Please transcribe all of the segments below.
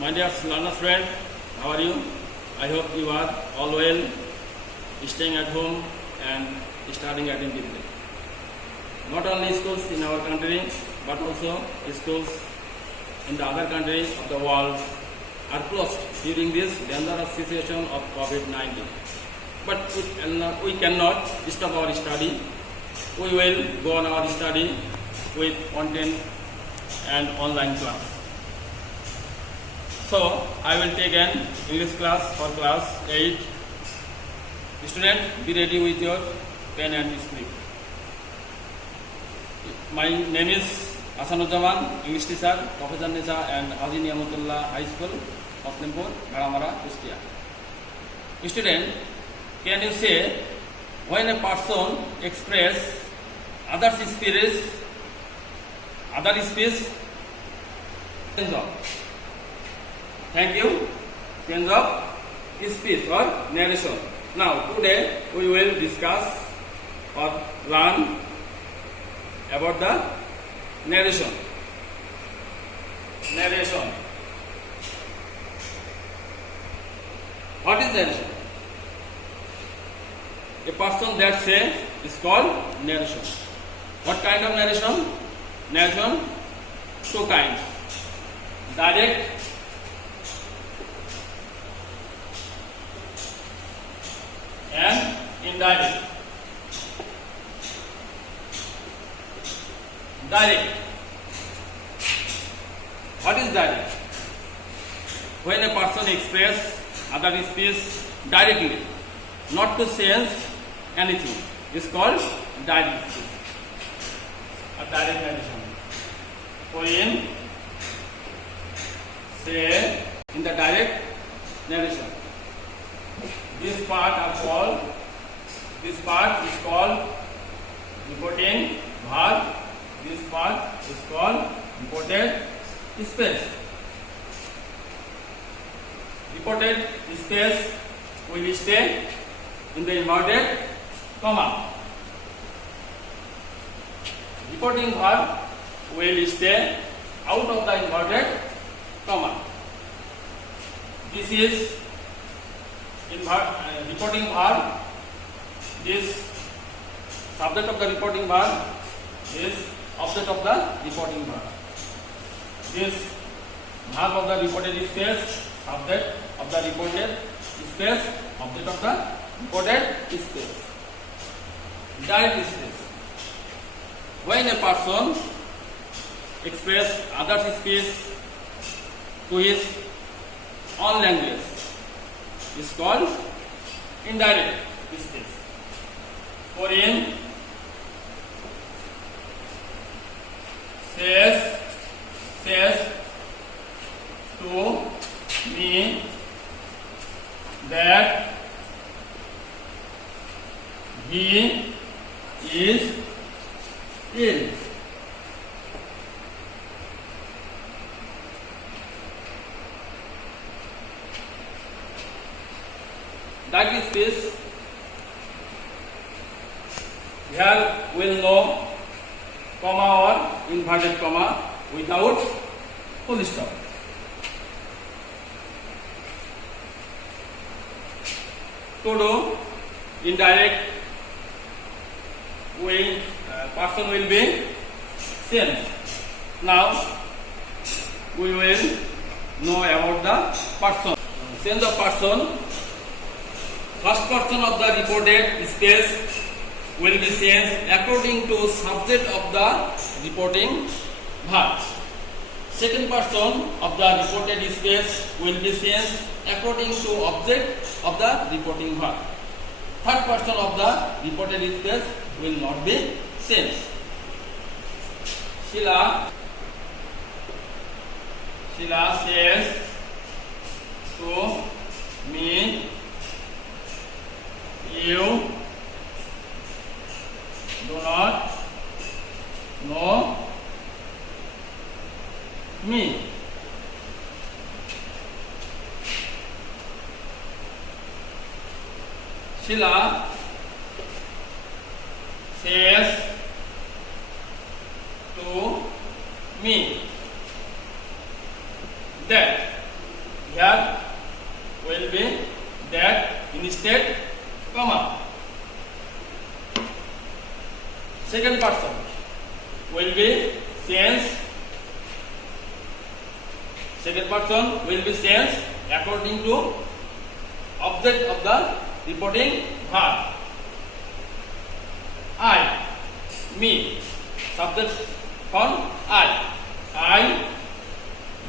My dear learner friend, how are you? I hope you are all well, staying at home and studying attentively. Not only schools in our country, but also schools in the other countries of the world are closed during this dangerous situation of COVID-19. But we cannot stop our study. We will go on our study with content and online class. So, I will take an English class for class 8. Student, be ready with your pen and script. My name is Hasanuzzaman, English teacher, Professor Nisa and Haji Niamatullah High School, Muslimpur, Garamara, Kustia. Student, can you say when a person expresses other speech, change of? Thank you. Change of speech or narration. Now, today we will discuss or learn about the narration. Narration. What is narration? A person that says is called narration. What kind of narration? Narration, two kinds. Direct and indirect. Direct. What is direct? When a person expresses other speech directly, not to sense anything, is called direct speech. A direct narration. When say in the direct narration, this part is called reporting verb. This part is called reported space. Reported space will stay in the inverted comma. Reporting verb will stay out of the inverted comma. This is reporting verb. This subject of the reporting verb is object of the reporting verb. This verb of the reported space, subject of the reported space, object of the reported space. Direct space. When a person expresses other speech to his own language, is called indirect speech. For in says to me that he is ill. Direct speech. Here will no comma or inverted comma without full stop. To do indirect, person will be sense. Now we will know about the person. Sense of person. First person of the reported space will be changed according to subject of the reporting verb. Second person of the reported space will be changed according to object of the reporting verb. Third person of the reported space will not be changed. Sheila says to me, you do not know me. Sheila says to me that Here will be that instead, comma. Second person will be sense. Second person will be sense according to object of the reporting verb. I, me, subject form I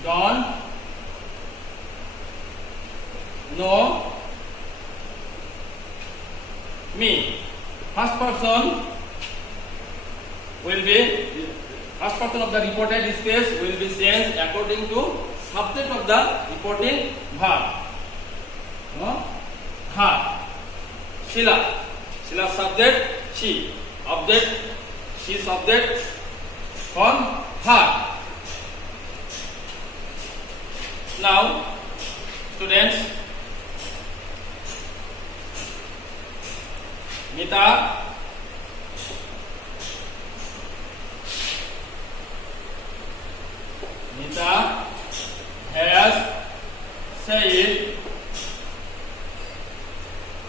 don't know me. First person will be first person of the reported space will be changed according to subject of the reporting verb. Her. Sheila. Sheila subject she. Object she subject from her. Now, students, Mita has said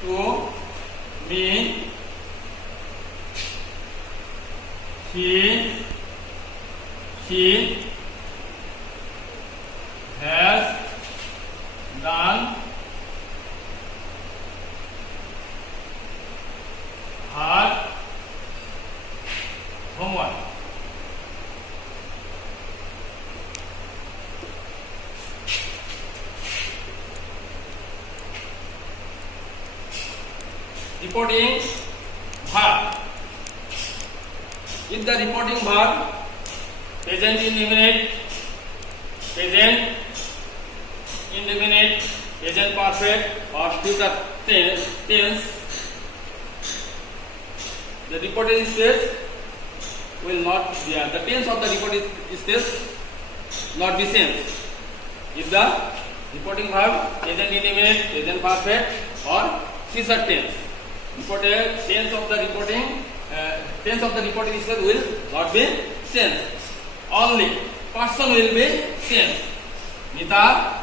to me she has done her homework. Reporting verb. If the reporting verb present indefinite, present indefinite, present perfect or future tense, the reported space will not be the tense of the reported space not be changed. If the reporting verb present indefinite, present perfect or future tense, reported tense of the reporting space will not be changed. Only person will be changed. Mita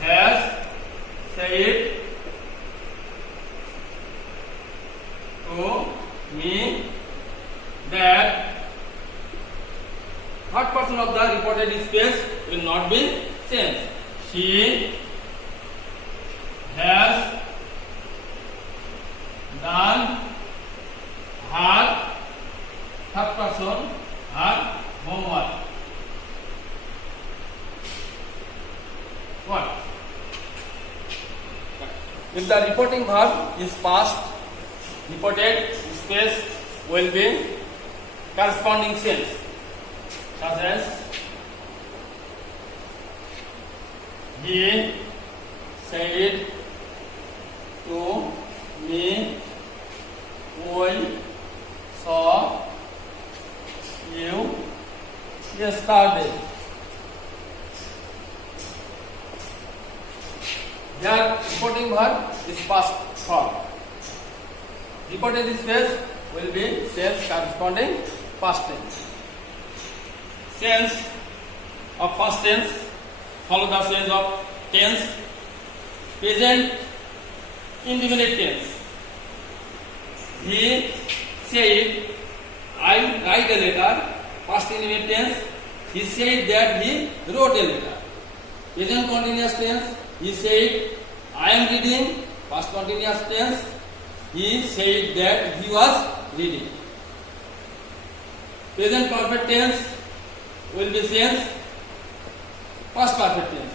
has said to me that third person of the reported space will not be changed. She has done her third person her homework. What? If the reporting verb is past, reported space will be corresponding tense, such as he said to me, we saw you yesterday. Here reporting verb is past form. Reported space will be tense corresponding past tense. Tense of past tense follow the change of tense. Present indefinite tense. He said, I write a letter. Past indefinite tense. He said that he wrote a letter. Present continuous tense. He said, I am reading. Past continuous tense. He said that he was reading. Present perfect tense will be changed. Past perfect tense.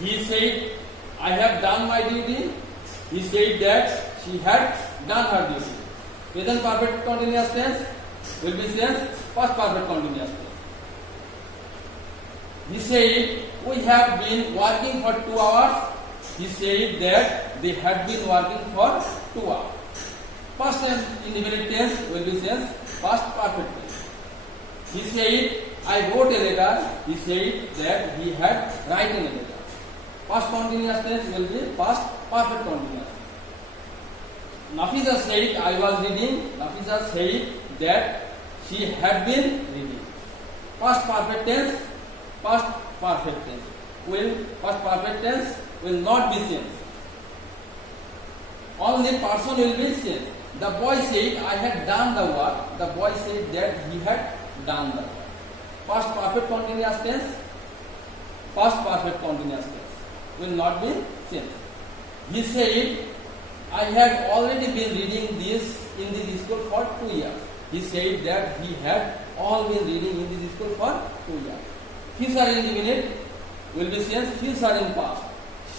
He said, I have done my duty. He said that she had done her duty. Present perfect continuous tense will be changed. Past perfect continuous tense. He said, we have been working for 2 hours. He said that they had been working for 2 hours. Past indefinite tense will be changed. Past perfect tense. He said, I wrote a letter. He said that he had written a letter. Past continuous tense will be past perfect continuous. Nafisa said, I was reading. Nafisa said that she had been reading. Past perfect tense past perfect tense. Past perfect tense will not be changed. Only person will be changed. The boy said, I had done the work. The boy said that he had done the work. Past perfect continuous tense, past perfect continuous tense will not be changed. He said, I had already been reading this in this school for 2 years. He said that he had all been reading in this school for 2 years. Future indefinite will be changed. Future in past.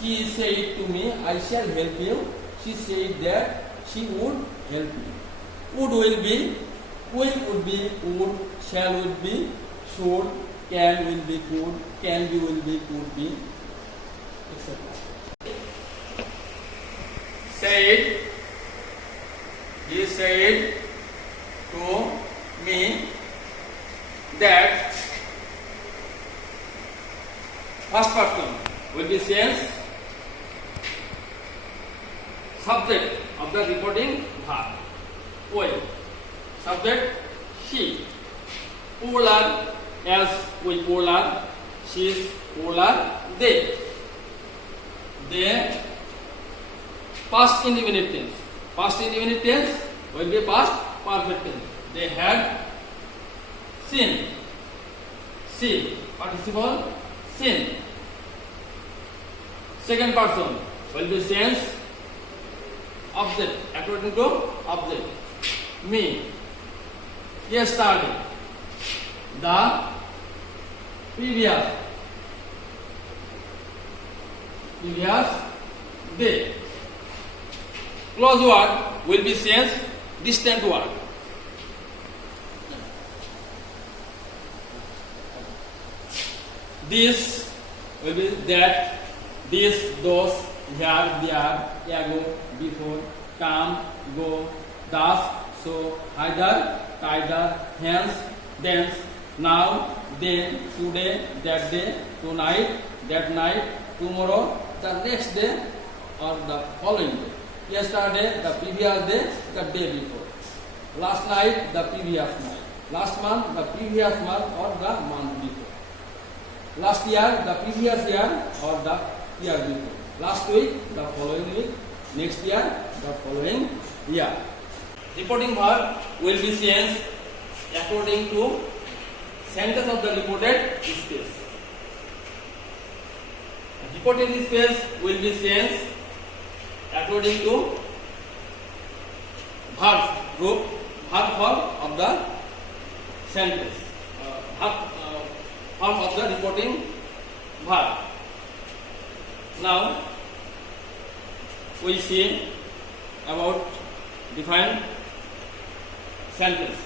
She said to me, I shall help you. She said that she would help me. Would will be, will would be would, shall would be should, can will be could, can be will be could be, etc. Said, he said to me that first person will be changed. Subject of the reporting verb. Will. Subject she. Plural as with plural. She is plural. They. They. Past indefinite tense. Past indefinite tense will be past perfect tense. They had seen. See. Participle seen. Second person will be changed. Object according to object. Me. Yesterday. The previous day. Close word will be changed. Distant word. This will be that. This, those, here, there, ago, before, come, go, thus, so, either, either, hence, thence, now, then, today, that day, tonight, that night, tomorrow, the next day, or the following day. Yesterday, the previous day, the day before. Last night, the previous night. Last month, the previous month, or the month before. Last year, the previous year, or the year before. Last week, the following week. Next year, the following year. Reporting verb will be changed according to sentence of the reported space. Reported space will be changed according to verb group, verb form of the sentence, form of the reporting verb. Now we see about defined sentence.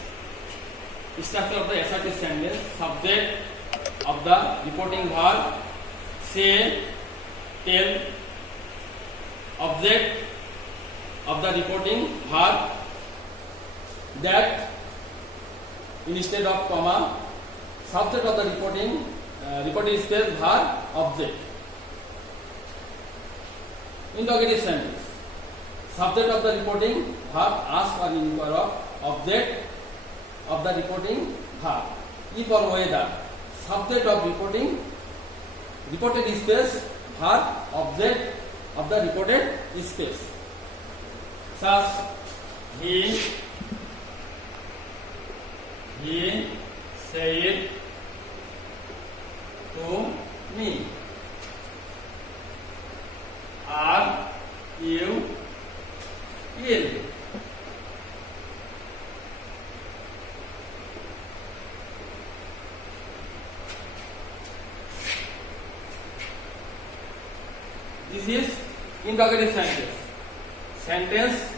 Structure of the assertive sentence. Subject of the reporting verb. Say, tell. Object of the reporting verb. That instead of comma. Subject of the reporting space verb object. Interrogative sentence. Subject of the reporting verb ask or inquire of. Object of the reporting verb. If or whether. Subject of reported space verb object of the reported space. Thus, he said to me. Are you ill? This is interrogative sentence. Sentence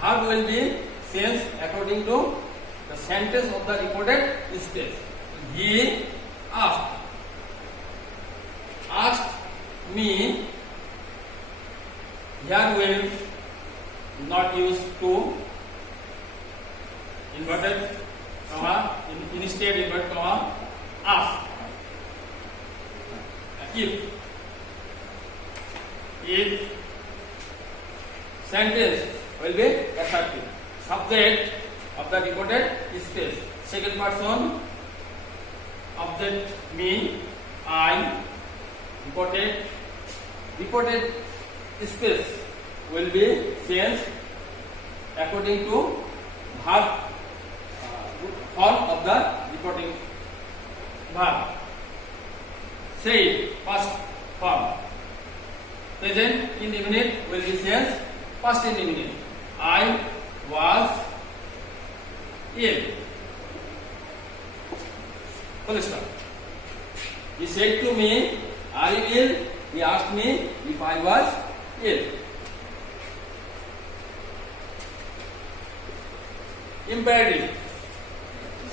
verb will be changed according to the sentence of the reported space. He asked me. Here will not use to, inverted comma, instead inverted comma, ask. If sentence will be assertive. Subject of the reported space. Second person, object subject me, I, reported space will be changed according to verb form of the reporting verb. Say past form. Present indefinite will be changed past indefinite. I was ill. Full stop. He said to me, "Are you ill?" He asked me if I was ill. Imperative.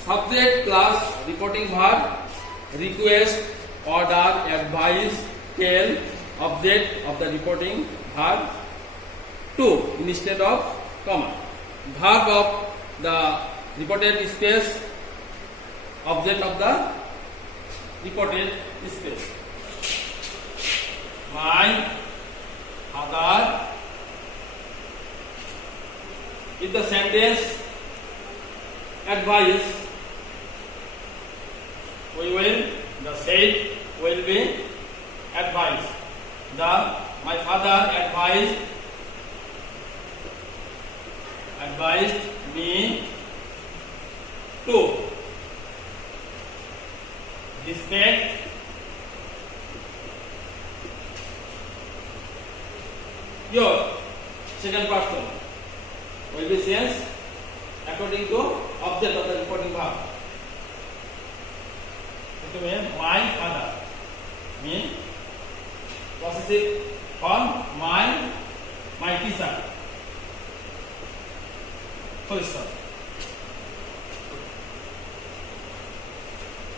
Subject plus reporting verb. Request, order, advice, tell. Object of the reporting verb. To instead of comma. Verb of the reported space. Object of the reported space. My father. If the sentence advice, the said will be advice. My father advised me to respect your second person will be changed according to object of the reporting verb. It means my father means possessive form my teacher. Full stop.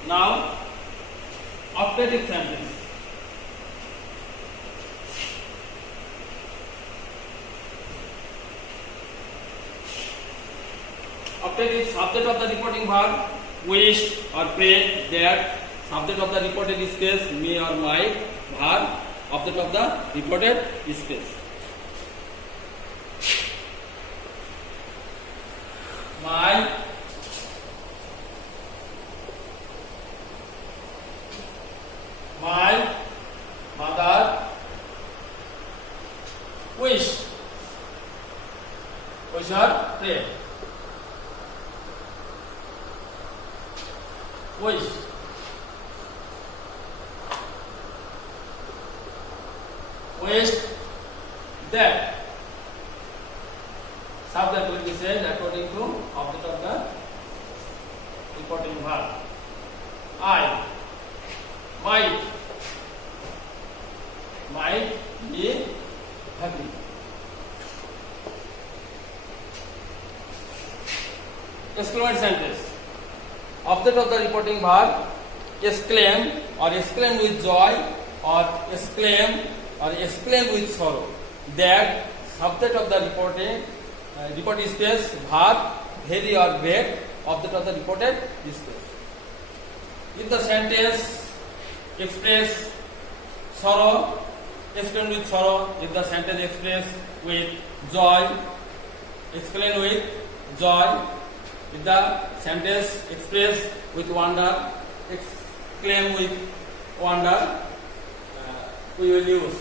Now, optative sentence. Optative subject of the reporting verb, wished or prayed, that. Subject of the reported space, me or my. Verb, object of the reported space. My mother wished or prayed. Wished. Wished that. Subject will be said according to object of the reporting verb. I might be happy. Exclamation sentence. Object of the reporting verb, exclaim or exclaim with joy or exclaim with sorrow. That. Subject of the reported space, verb, very or bad, object of the reported space. If the sentence express sorrow, explain with sorrow. If the sentence express with joy, explain with joy. If the sentence express with wonder, exclaim with wonder. We will use.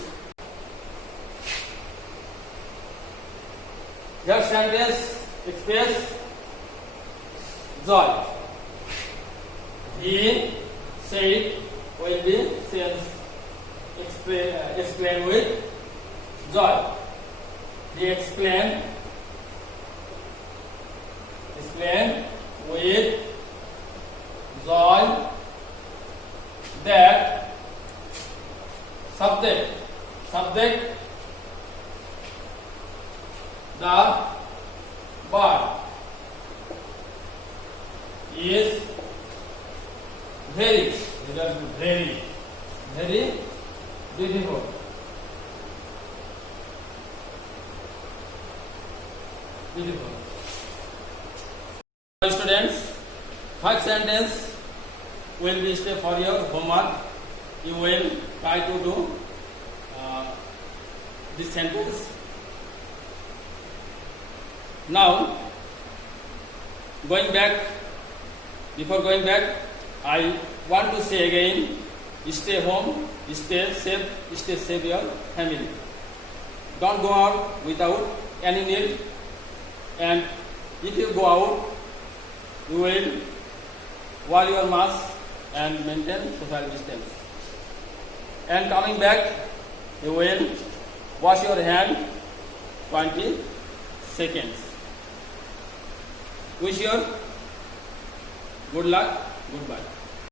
Your sentence express joy. He said will be changed. Explain with joy. He explain with joy that. Subject the bird is very beautiful. Students, 5 sentences will be step for your homework. You will try to do this sentence. Now, before going back, I want to say again, stay home, stay save your family. Don't go out without any need, and if you go out, you will wear your mask and maintain social distance. And coming back, you will wash your hand 20 seconds. Wish you good luck, goodbye.